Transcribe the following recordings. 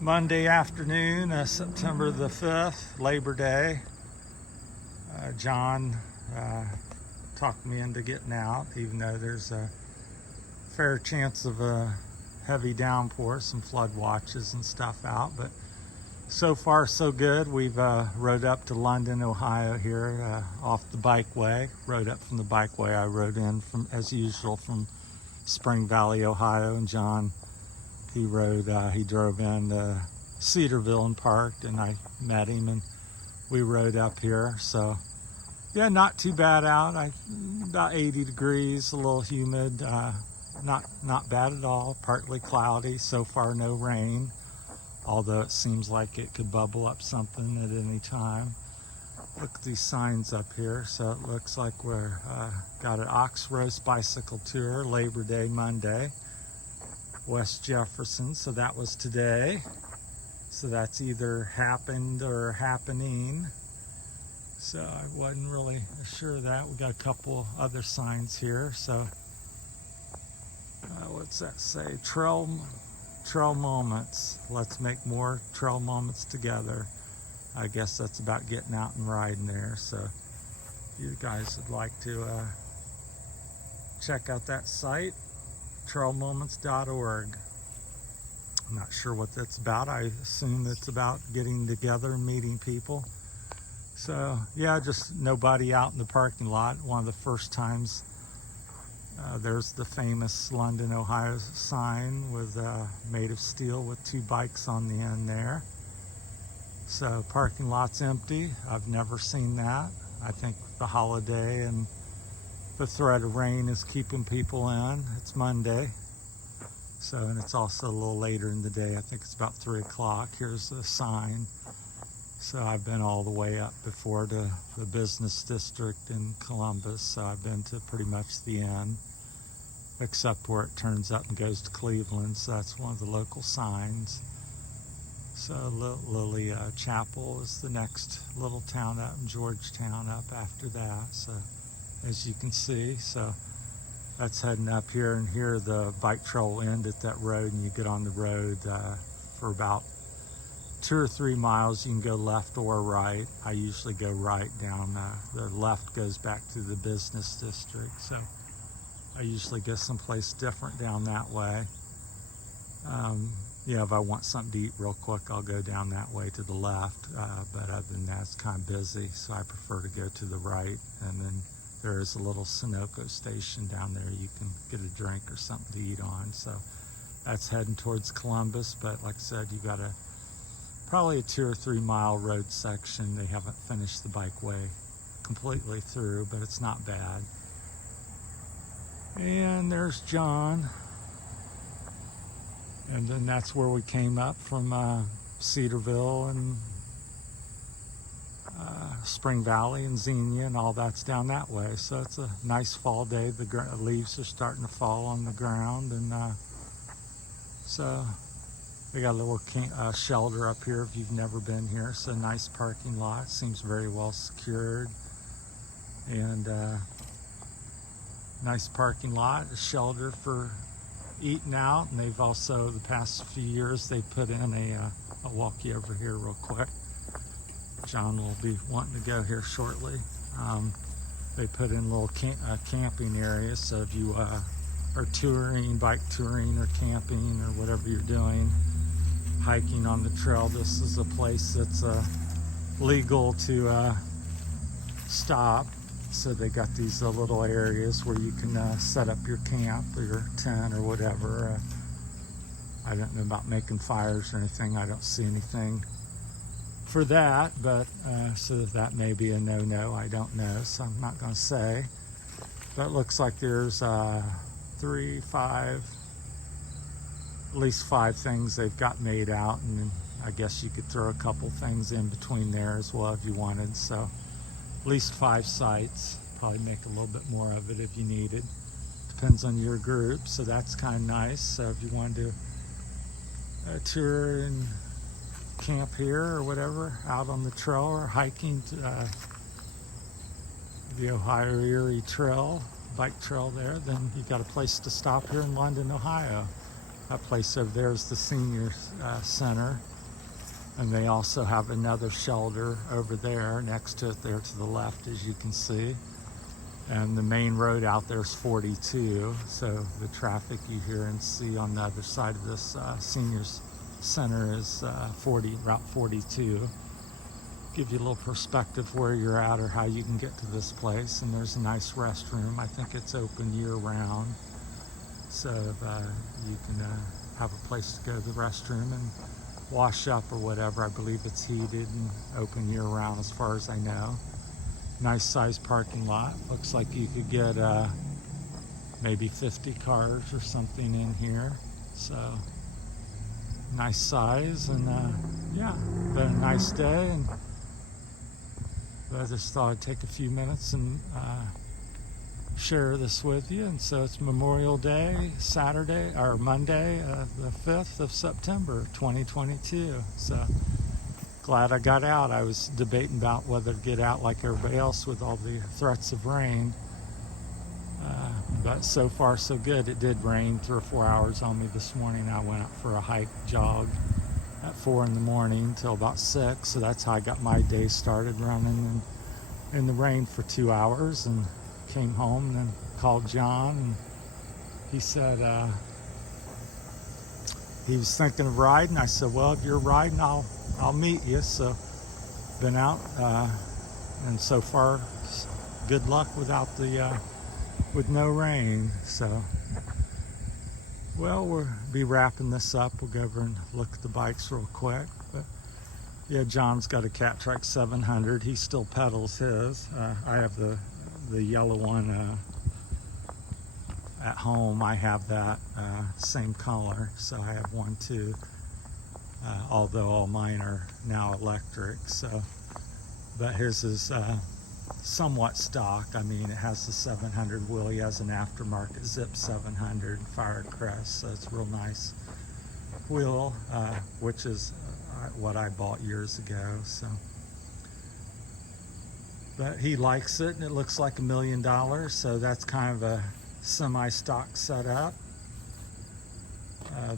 Monday afternoon, September the 5th, Labor Day. John talked me into getting out, even though there's a fair chance of a heavy downpour, some flood watches and stuff out. But so far, so good. We've rode up to London, Ohio here off the bikeway. Rode up from the bikeway. I rode in from, as usual, from Spring Valley, Ohio, and John, he drove in to Cedarville and parked, and I met him and we rode up here. So yeah, not too bad out. About 80 degrees, a little humid, not bad at all. Partly cloudy, so far no rain, although it seems like it could bubble up something at any time. Look at these signs up here. So it looks like we're got an Ox Roast Bicycle Tour, Labor Day Monday, West Jefferson. So that was today. So that's either happened or happening. So I wasn't really sure of that. We got a couple other signs here. So what's that say? Trail moments. Let's make more trail moments together. I guess that's about getting out and riding there. So if you guys would like to check out that site, trailmoments.org. I'm not sure what that's about. I assume it's about getting together and meeting people. So yeah, just nobody out in the parking lot. One of the first times. There's the famous London, Ohio sign with made of steel with two bikes on the end there. So parking lot's empty. I've never seen that. I think the holiday and the threat of rain is keeping people in. It's Monday. So, and it's also a little later in the day. I think it's about 3 o'clock. Here's the sign. So I've been all the way up before to the business district in Columbus. So I've been to pretty much the end, except where it turns up and goes to Cleveland. So that's one of the local signs. So Lily Chapel is the next little town up, in Georgetown up after that. So as you can see, so that's heading up here, and here the bike trail will end at that road, and you get on the road for about 2 or 3 miles. You can go left or right. I usually go right down. The left goes back to the business district. So I usually go someplace different down that way. Yeah, if I want something to eat real quick, I'll go down that way to the left. But other than that, it's kind of busy, so I prefer to go to the right. And then there is a little Sunoco station down there. You can get a drink or something to eat on. So that's heading towards Columbus. But like I said, you got probably a 2 or 3 mile road section. They haven't finished the bikeway completely through, but it's not bad. And there's John. And then that's where we came up from Cedarville and Spring Valley and Xenia, and all that's down that way. So it's a nice fall day. The leaves are starting to fall on the ground, and so we got a little shelter up here if you've never been here. So nice parking lot. Seems very well secured, and nice parking lot. A shelter for eating out, and they've also, the past few years, they put in I'll walk you over here real quick. John will be wanting to go here shortly. They put in little camping areas, so if you are touring, bike touring or camping or whatever you're doing, hiking on the trail, this is a place that's legal to stop. So they got these little areas where you can set up your camp or your tent or whatever. I don't know about making fires or anything. I don't see anything for that, but so that may be a no-no. I don't know, so I'm not going to say. But it looks like there's 3, 5, at least 5 things they've got made out, and I guess you could throw a couple things in between there as well if you wanted. So at least 5 sites. Probably make a little bit more of it if you need it. Depends on your group, so that's kind of nice. So if you want to do a tour and camp here or whatever, out on the trail or hiking to the Ohio Erie Trail, bike trail there, then you got a place to stop here in London, Ohio. That place over there is the senior center. And they also have another shelter over there next to it there to the left, as you can see. And the main road out there is 42. So the traffic you hear and see on the other side of this seniors center is Route 42. Give you a little perspective where you're at or how you can get to this place. And there's a nice restroom. I think it's open year round. So you can have a place to go to the restroom and wash up or whatever. I believe it's heated and open year round as far as I know. Nice sized parking lot. Looks like you could get maybe 50 cars or something in here. So nice size, and yeah, been a nice day, and I just thought I'd take a few minutes and share this with you. And so it's Memorial Day, Saturday, or Monday, the 5th of September, 2022. So glad I got out. I was debating about whether to get out like everybody else with all the threats of rain. But so far so good. It did rain 3 or 4 hours on me this morning. I went out for a hike jog at 4 in the morning till about 6. So that's how I got my day started, running in the rain for 2 hours, and came home and then called John, and he said he was thinking of riding. I said, well, if you're riding, I'll meet you. So been out, and so far good luck without with no rain. So well, we'll be wrapping this up. We'll go over and look at the bikes real quick. But yeah, John's got a Catrike 700. He still pedals his. I have the yellow one at home. I have that same color, so I have one too, although all mine are now electric. So but his is somewhat stock. I mean, it has the 700 wheel. He has an aftermarket Zipp 700 Firecrest, so it's a real nice wheel, which is what I bought years ago. So but he likes it, and it looks like $1 million, so that's kind of a semi-stock setup,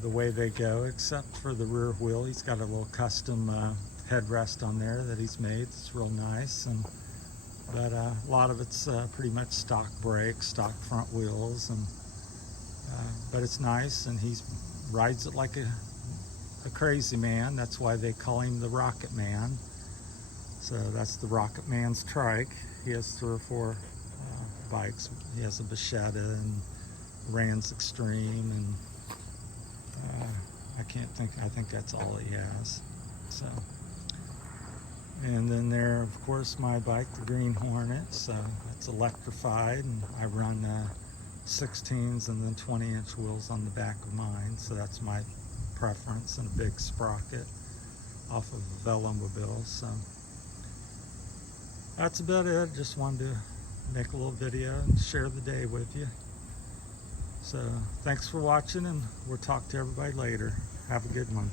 the way they go, except for the rear wheel. He's got a little custom headrest on there that he's made. It's real nice, but a lot of it's pretty much stock brakes, stock front wheels, and but it's nice, and he rides it like a crazy man. That's why they call him the Rocket Man. So that's the Rocket Man's trike. He has 3 or 4 bikes. He has a Bachetta and Rans Extreme, and I think that's all he has. So, and then there, of course, my bike, the Green Hornet. So it's electrified, and I run 16s and then 20-inch wheels on the back of mine. So that's my preference, and a big sprocket off of a Velomobile. So that's about it. Just wanted to make a little video and share the day with you. So thanks for watching, and we'll talk to everybody later. Have a good one.